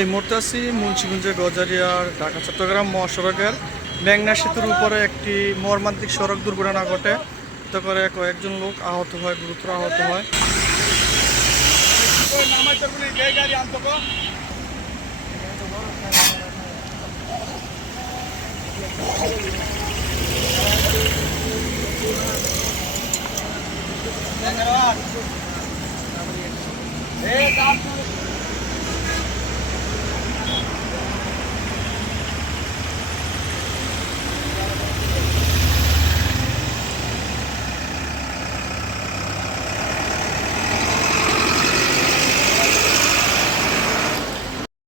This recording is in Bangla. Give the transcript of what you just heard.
এই মুহূর্তে আছি মুন্সিগঞ্জের গজারিয়ার ঢাকা, চট্টগ্রাম মহাসড়কের মেঘনা সেতুর উপরে একটি মর্মান্তিক সড়ক দুর্ঘটনা ঘটে। এতে করে কয়েকজন লোক আহত হয়, গুরুতর আহত হয়। Ei, dá